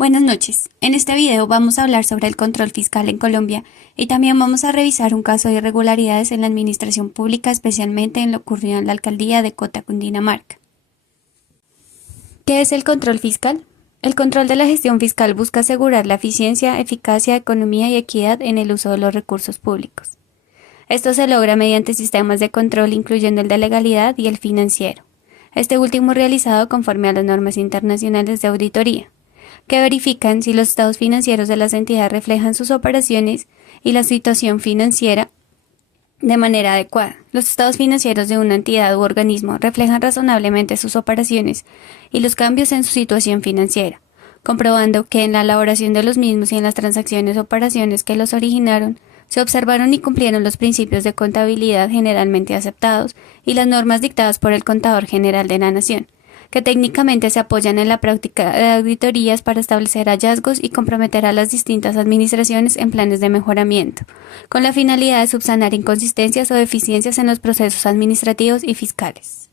Buenas noches. En este video vamos a hablar sobre el control fiscal en Colombia y también vamos a revisar un caso de irregularidades en la administración pública, especialmente en lo ocurrido en la alcaldía de Cota, Cundinamarca. ¿Qué es el control fiscal? El control de la gestión fiscal busca asegurar la eficiencia, eficacia, economía y equidad en el uso de los recursos públicos. Esto se logra mediante sistemas de control incluyendo el de legalidad y el financiero, este último realizado conforme a las normas internacionales de auditoría, que verifican si los estados financieros de las entidades reflejan sus operaciones y la situación financiera de manera adecuada. Los estados financieros de una entidad u organismo reflejan razonablemente sus operaciones y los cambios en su situación financiera, comprobando que en la elaboración de los mismos y en las transacciones o operaciones que los originaron, se observaron y cumplieron los principios de contabilidad generalmente aceptados y las normas dictadas por el Contador General de la Nación, que técnicamente se apoyan en la práctica de auditorías para establecer hallazgos y comprometer a las distintas administraciones en planes de mejoramiento, con la finalidad de subsanar inconsistencias o deficiencias en los procesos administrativos y fiscales.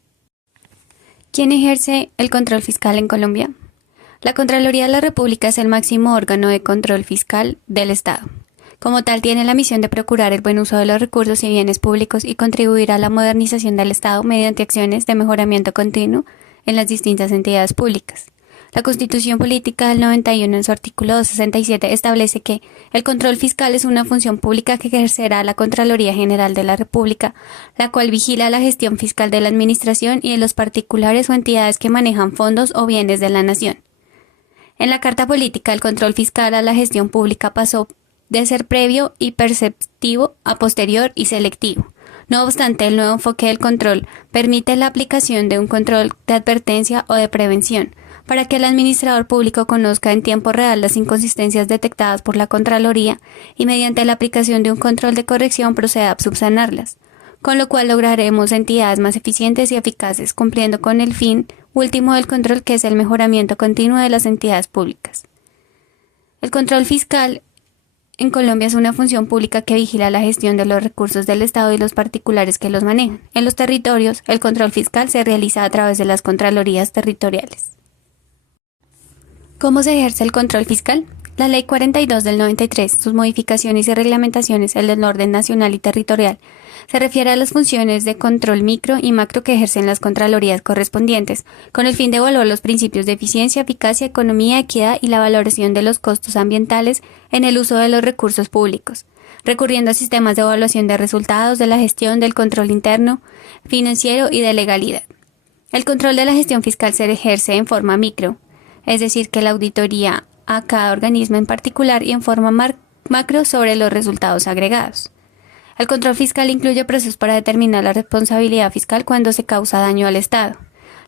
¿Quién ejerce el control fiscal en Colombia? La Contraloría de la República es el máximo órgano de control fiscal del Estado. Como tal, tiene la misión de procurar el buen uso de los recursos y bienes públicos y contribuir a la modernización del Estado mediante acciones de mejoramiento continuo en las distintas entidades públicas. La Constitución Política del 91 en su artículo 267 establece que el control fiscal es una función pública que ejercerá la Contraloría General de la República, la cual vigila la gestión fiscal de la administración y de los particulares o entidades que manejan fondos o bienes de la nación. En la Carta Política, el control fiscal a la gestión pública pasó de ser previo y perceptivo a posterior y selectivo. No obstante, el nuevo enfoque del control permite la aplicación de un control de advertencia o de prevención, para que el administrador público conozca en tiempo real las inconsistencias detectadas por la Contraloría y mediante la aplicación de un control de corrección proceda a subsanarlas, con lo cual lograremos entidades más eficientes y eficaces, cumpliendo con el fin último del control, que es el mejoramiento continuo de las entidades públicas. El control fiscal en Colombia es una función pública que vigila la gestión de los recursos del Estado y los particulares que los manejan. En los territorios, el control fiscal se realiza a través de las contralorías territoriales. ¿Cómo se ejerce el control fiscal? La Ley 42 del 93, sus modificaciones y reglamentaciones, el del orden nacional y territorial, se refiere a las funciones de control micro y macro que ejercen las contralorías correspondientes, con el fin de evaluar los principios de eficiencia, eficacia, economía, equidad y la valoración de los costos ambientales en el uso de los recursos públicos, recurriendo a sistemas de evaluación de resultados de la gestión, del control interno, financiero y de legalidad. El control de la gestión fiscal se ejerce en forma micro, es decir, que la auditoría a cada organismo en particular, y en forma macro sobre los resultados agregados. El control fiscal incluye procesos para determinar la responsabilidad fiscal cuando se causa daño al Estado.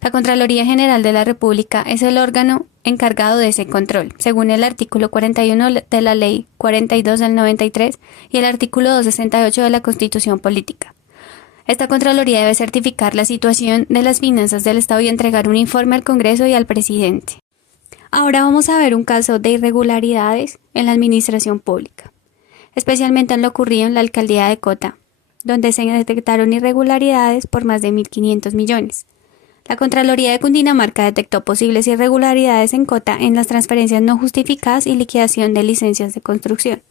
La Contraloría General de la República es el órgano encargado de ese control, según el artículo 41 de la Ley 42 del 93 y el artículo 268 de la Constitución Política. Esta Contraloría debe certificar la situación de las finanzas del Estado y entregar un informe al Congreso y al presidente. Ahora vamos a ver un caso de irregularidades en la administración pública, especialmente en lo ocurrido en la alcaldía de Cota, donde se detectaron irregularidades por más de 1.500 millones. La Contraloría de Cundinamarca detectó posibles irregularidades en Cota en las transferencias no justificadas y liquidación de licencias de construcción.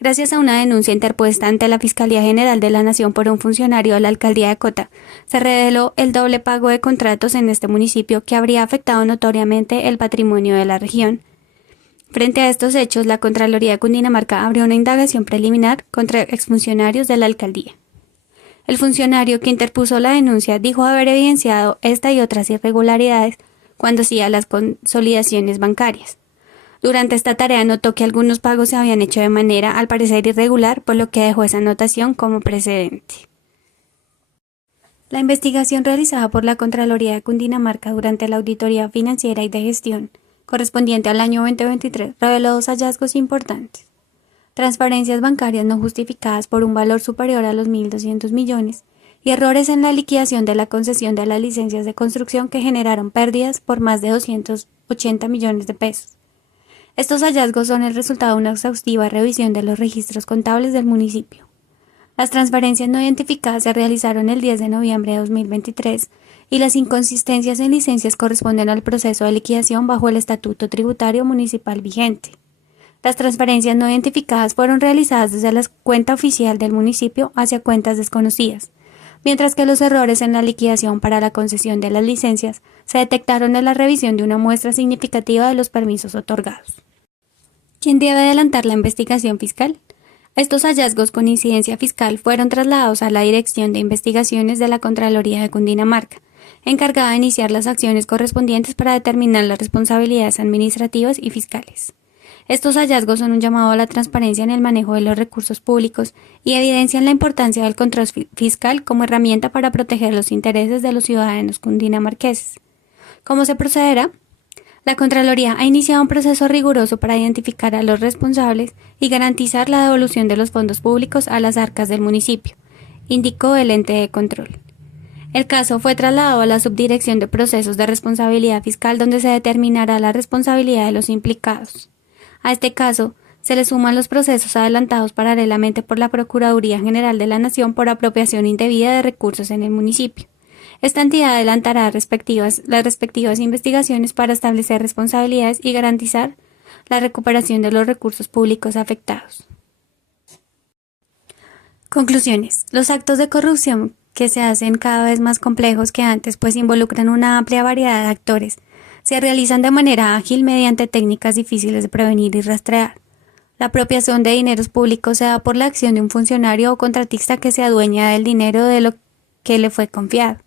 Gracias a una denuncia interpuesta ante la Fiscalía General de la Nación por un funcionario de la alcaldía de Cota, se reveló el doble pago de contratos en este municipio que habría afectado notoriamente el patrimonio de la región. Frente a estos hechos, la Contraloría de Cundinamarca abrió una indagación preliminar contra exfuncionarios de la alcaldía. El funcionario que interpuso la denuncia dijo haber evidenciado esta y otras irregularidades cuando hacía las consolidaciones bancarias. Durante esta tarea notó que algunos pagos se habían hecho de manera, al parecer, irregular, por lo que dejó esa anotación como precedente. La investigación realizada por la Contraloría de Cundinamarca durante la auditoría financiera y de gestión correspondiente al año 2023 reveló dos hallazgos importantes: transferencias bancarias no justificadas por un valor superior a los 1.200 millones y errores en la liquidación de la concesión de las licencias de construcción que generaron pérdidas por más de 280 millones de pesos. Estos hallazgos son el resultado de una exhaustiva revisión de los registros contables del municipio. Las transferencias no identificadas se realizaron el 10 de noviembre de 2023 y las inconsistencias en licencias corresponden al proceso de liquidación bajo el estatuto tributario municipal vigente. Las transferencias no identificadas fueron realizadas desde la cuenta oficial del municipio hacia cuentas desconocidas, mientras que los errores en la liquidación para la concesión de las licencias se detectaron en la revisión de una muestra significativa de los permisos otorgados. ¿Quién debe adelantar la investigación fiscal? Estos hallazgos con incidencia fiscal fueron trasladados a la Dirección de Investigaciones de la Contraloría de Cundinamarca, encargada de iniciar las acciones correspondientes para determinar las responsabilidades administrativas y fiscales. Estos hallazgos son un llamado a la transparencia en el manejo de los recursos públicos y evidencian la importancia del control fiscal como herramienta para proteger los intereses de los ciudadanos cundinamarqueses. ¿Cómo se procederá? La Contraloría ha iniciado un proceso riguroso para identificar a los responsables y garantizar la devolución de los fondos públicos a las arcas del municipio, indicó el ente de control. El caso fue trasladado a la Subdirección de Procesos de Responsabilidad Fiscal, donde se determinará la responsabilidad de los implicados. A este caso, se le suman los procesos adelantados paralelamente por la Procuraduría General de la Nación por apropiación indebida de recursos en el municipio. Esta entidad adelantará las respectivas investigaciones para establecer responsabilidades y garantizar la recuperación de los recursos públicos afectados. Conclusiones. Los actos de corrupción que se hacen cada vez más complejos que antes, pues involucran una amplia variedad de actores, se realizan de manera ágil mediante técnicas difíciles de prevenir y rastrear. La apropiación de dineros públicos se da por la acción de un funcionario o contratista que se adueña del dinero de lo que le fue confiado.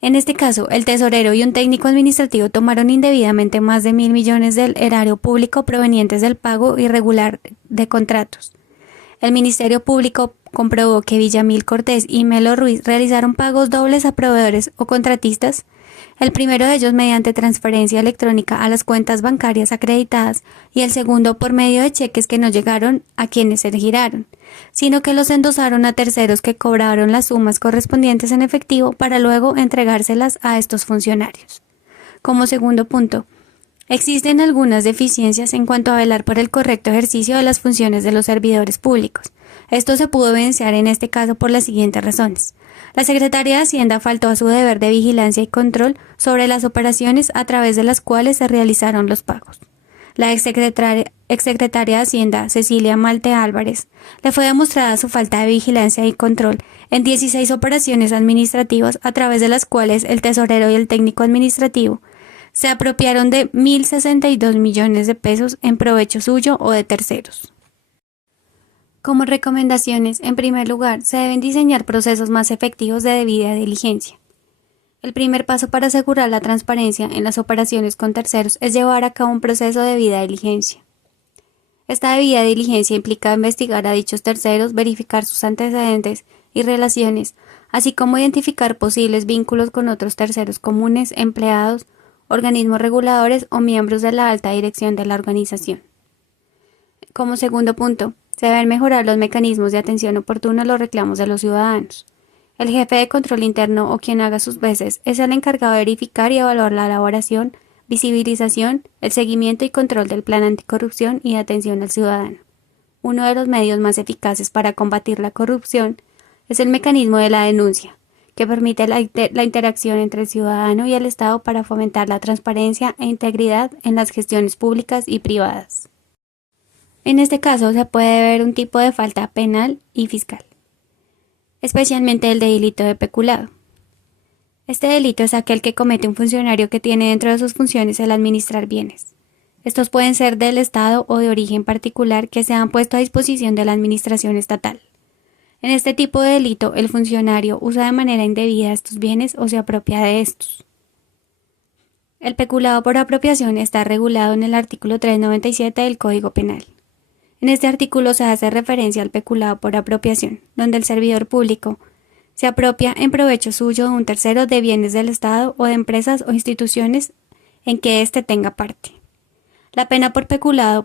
En este caso, el tesorero y un técnico administrativo tomaron indebidamente más de 1.000 millones del erario público provenientes del pago irregular de contratos. El Ministerio Público comprobó que Villamil Cortés y Melo Ruiz realizaron pagos dobles a proveedores o contratistas, el primero de ellos mediante transferencia electrónica a las cuentas bancarias acreditadas y el segundo por medio de cheques que no llegaron a quienes se giraron, sino que los endosaron a terceros que cobraron las sumas correspondientes en efectivo para luego entregárselas a estos funcionarios. Como segundo punto, existen algunas deficiencias en cuanto a velar por el correcto ejercicio de las funciones de los servidores públicos. Esto se pudo evidenciar en este caso por las siguientes razones. La Secretaría de Hacienda faltó a su deber de vigilancia y control sobre las operaciones a través de las cuales se realizaron los pagos. La exsecretaria de Hacienda, Cecilia Malte Álvarez, le fue demostrada su falta de vigilancia y control en 16 operaciones administrativas a través de las cuales el tesorero y el técnico administrativo se apropiaron de 1.062 millones de pesos en provecho suyo o de terceros. Como recomendaciones, en primer lugar, se deben diseñar procesos más efectivos de debida diligencia. El primer paso para asegurar la transparencia en las operaciones con terceros es llevar a cabo un proceso de debida diligencia. Esta debida diligencia implica investigar a dichos terceros, verificar sus antecedentes y relaciones, así como identificar posibles vínculos con otros terceros comunes, empleados, organismos reguladores o miembros de la alta dirección de la organización. Como segundo punto, se deben mejorar los mecanismos de atención oportuna a los reclamos de los ciudadanos. El jefe de control interno o quien haga sus veces es el encargado de verificar y evaluar la elaboración, visibilización, el seguimiento y control del plan anticorrupción y de atención al ciudadano. Uno de los medios más eficaces para combatir la corrupción es el mecanismo de la denuncia, que permite la interacción entre el ciudadano y el Estado para fomentar la transparencia e integridad en las gestiones públicas y privadas. En este caso se puede ver un tipo de falta penal y fiscal, especialmente el de delito de peculado. Este delito es aquel que comete un funcionario que tiene dentro de sus funciones el administrar bienes. Estos pueden ser del Estado o de origen particular que se han puesto a disposición de la administración estatal. En este tipo de delito, el funcionario usa de manera indebida estos bienes o se apropia de estos. El peculado por apropiación está regulado en el artículo 397 del Código Penal. En este artículo se hace referencia al peculado por apropiación, donde el servidor público se apropia en provecho suyo de un tercero de bienes del Estado o de empresas o instituciones en que éste tenga parte. La pena por peculado